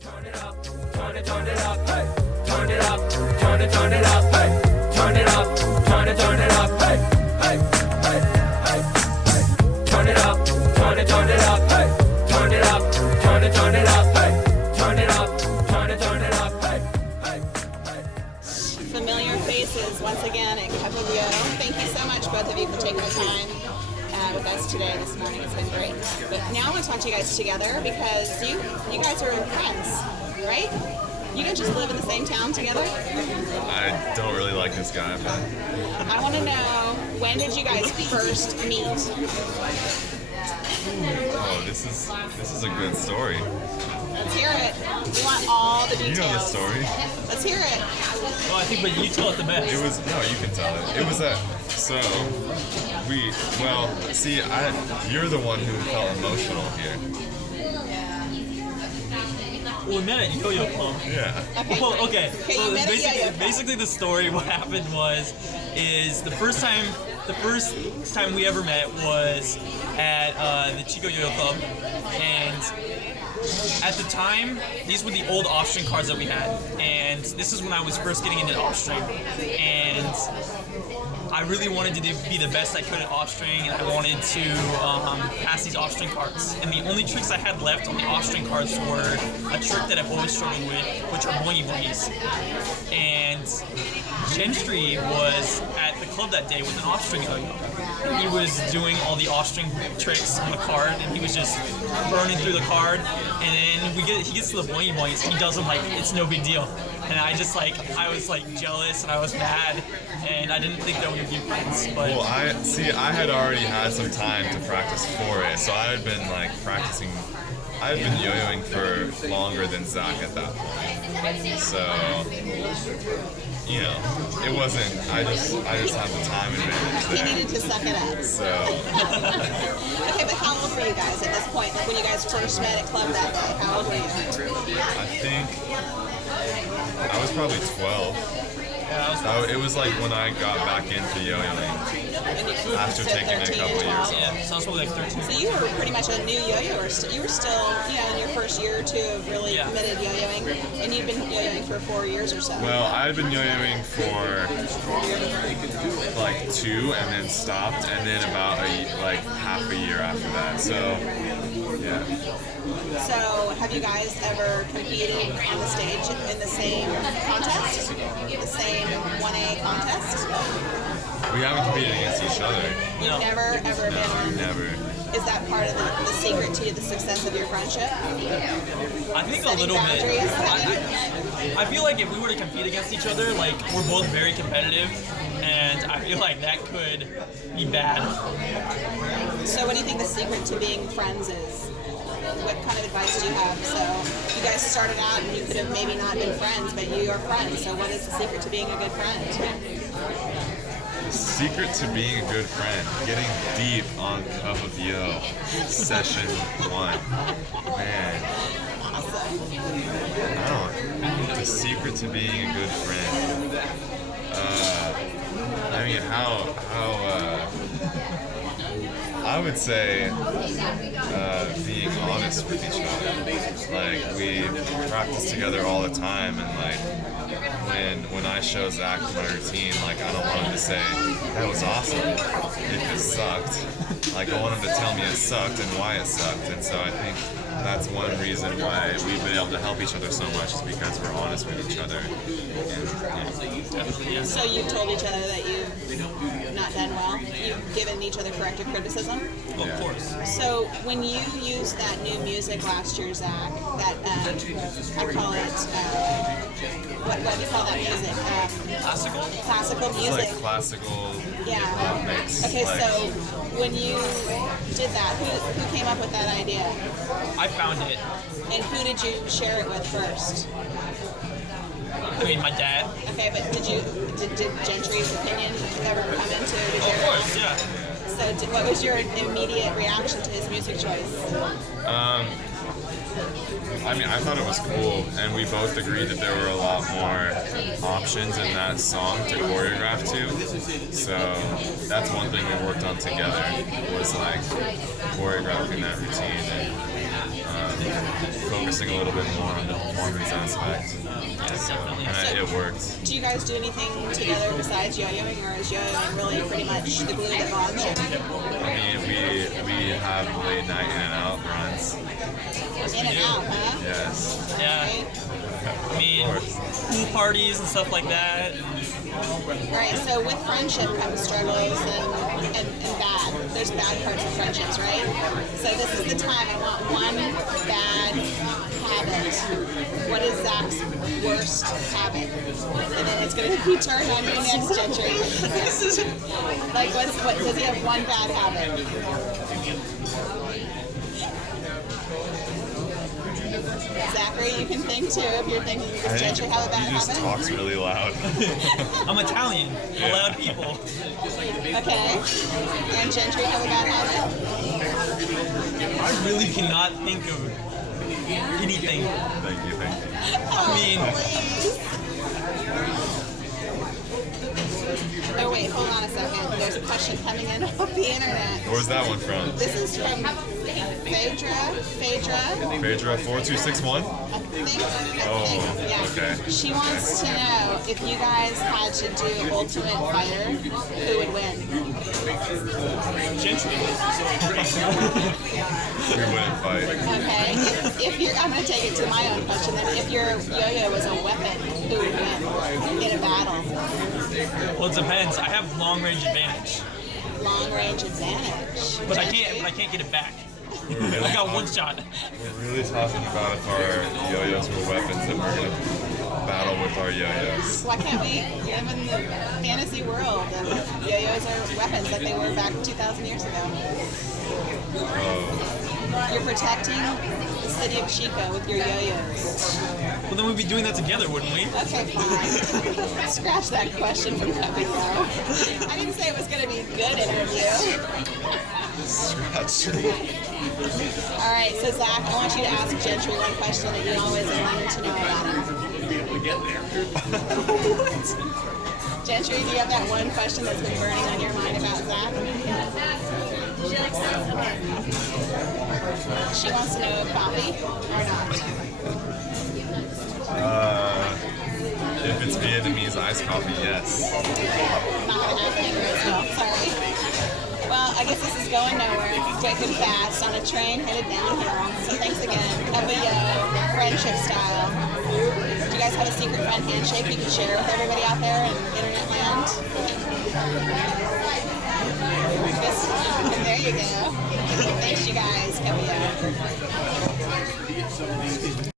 Turn it up, turn it up, hey. Turn it up, turn it up, hey. Turn it up, turn it up, hey. Hey, hey, hey, hey. Turn it up, turn it up, hey. Turn it up, turn it up, hey. Turn it up, turn it up, hey. Hey, hey, hey. Familiar faces once again at Rubino. Thank you so much, both of you, for taking the time with us today this morning. It's been great. But now I want to talk to you guys together because you guys are friends, right? You guys just live in the same town together? I don't really like this guy, but I want to know, when did you guys first meet? oh, this is a good story. Let's hear it. We want all the details. You know the story. Let's hear it. Well, I think, but you tell it the best. It was no, you can tell it. It was you're the one who felt emotional here. Well, we met at Yo-Yo Club. Yeah. Well, okay. Okay, you met at Yo-Yo Club. Basically the story, what happened is the first time we ever met was at the Chico Yo-Yo Club, and at the time, these were the old off-string cards that we had, and this is when I was first getting into off-string, and I really wanted to be the best I could at off-string, and I wanted to pass these off-string cards. And the only tricks I had left on the off-string cards were a trick that I've always struggled with, which are boingy boingies. And Gentry was at the club that day with an off-string yo-yo. He was doing all the off-string tricks on the card, and he was just burning through the card. And then he gets to the boingy boingies, and he does them like it's no big deal. And I was jealous, and I was mad, and I didn't think that we would be friends. But Well, I had already had some time to practice for it, so I had been practicing. I had been yo-yoing for longer than Zach at that point. So, it wasn't. I just had the time advantage He there. needed to suck it up. So, Okay, but how old were you guys at this point? Like when you guys first met at club that day, how old were you? I think I was probably 12. It was like when I got back into yo-yoing after taking a couple years off. yeah, so I was probably like 13. So you were pretty much a new yo-yoer. You were still, in your first year or two of really committed yo-yoing, and you've been yo-yoing for 4 years or so. Well, I'd been yo-yoing for like 2 and then stopped, and then about half a year after that. So, yeah. So have you guys ever competed on the stage in the same contest? The same 1A contest? We haven't competed against each other. You've never, ever been? Never. Is that part of the secret to the success of your friendship? I think a Setting little bit. boundaries? I feel like if we were to compete against each other, we're both very competitive, and I feel like that could be bad. So what do you think the secret to being friends is? What kind of advice do you have? So you guys started out and you could have maybe not been friends, but you are friends. So what is the secret to being a good friend? Secret to being a good friend: getting deep on Cup of Yo, session 1. Man, Awesome. the secret to being a good friend. I would say being honest with each other. We practice together all the time, and when I show Zach my routine, I don't want him to say that was awesome if it sucked. I want him to tell me it sucked and why it sucked. And so I think that's one reason why we've been able to help each other so much, is because we're honest with each other. And, So you've told each other that you've not done well? You've given each other corrective criticism? Of course. So when you used that new music last year, Zach, that, I call it, what do you call that music? Classical? Classical It's music. classical Yeah. hip-hop mix. Okay, so when you did that, who came up with that idea? I found it. And who did you share it with first? I mean, my dad. Okay, but did Gentry's opinion ever come into the Of jury? course, yeah. So what was your immediate reaction to his music choice? I thought it was cool, and we both agreed that there were a lot more options in that song to choreograph to. So that's one thing we worked on together, was choreographing that routine. And focusing a little bit more on the performance aspect. Yes, definitely. And it worked. Do you guys do anything together besides yo-yoing, or is yo-yoing really pretty much the glue that bonds you? I mean, we have late night in and out runs. In and out, huh? Yes. Yeah. Right? I mean, pool parties and stuff like that. Right, so with friendship comes struggles and bad. There's bad parts of friendships, right? So this is the time I want one bad habit. What is Zach's worst habit? And then it's going to be turned on you next, Gentry. This is like, what does he have one bad habit? Zachary, you can think too if you're thinking, does Gentry have a bad he just habit? talks really loud. I'm Italian. Yeah. Loud people. Okay. And Gentry have a bad habit? I really cannot think of anything. Thank you. I mean, Please. Oh wait, hold on a second. There's a question coming in off the internet. Where's that one from? This is from Phaedra. Phaedra 4261? I think. Oh, Yeah. okay. She wants to know if you guys had to do Ultimate Fighter, who would win? Gentry. We wouldn't fight. Okay. If you're, I'm going to take it to my own question then. If your yo-yo was a weapon, who would win in a battle? Well, it depends. I have long range advantage, Long range advantage. but I can't get it back. We're I got one shot. We're really talking about if our yo-yos were weapons that we're going to battle with our yo-yos. Why can't we live in the fantasy world of yo-yos are weapons like they were back 2,000 years ago? You're protecting the city of Chico with your yo-yos. Well, then we'd be doing that together, wouldn't we? Okay, fine. Scratch that question from Pepe though. I didn't say it was going to be a good interview. Scratch. All right, so Zach, I want you to ask Gentry one question that you always wanted to know about him. Gentry, do you have that one question that's been burning on your mind about Zach? She wants to know coffee or not. If it's Vietnamese iced coffee, yes. Not happening, Roseville. Sorry. Well, I guess this is going nowhere. Quick and fast on a train headed downhill. So thanks again. Cup friendship style. Do you guys have a secret friend handshake you can share with everybody out there in internet land? And there you go. Thanks, you guys. Cup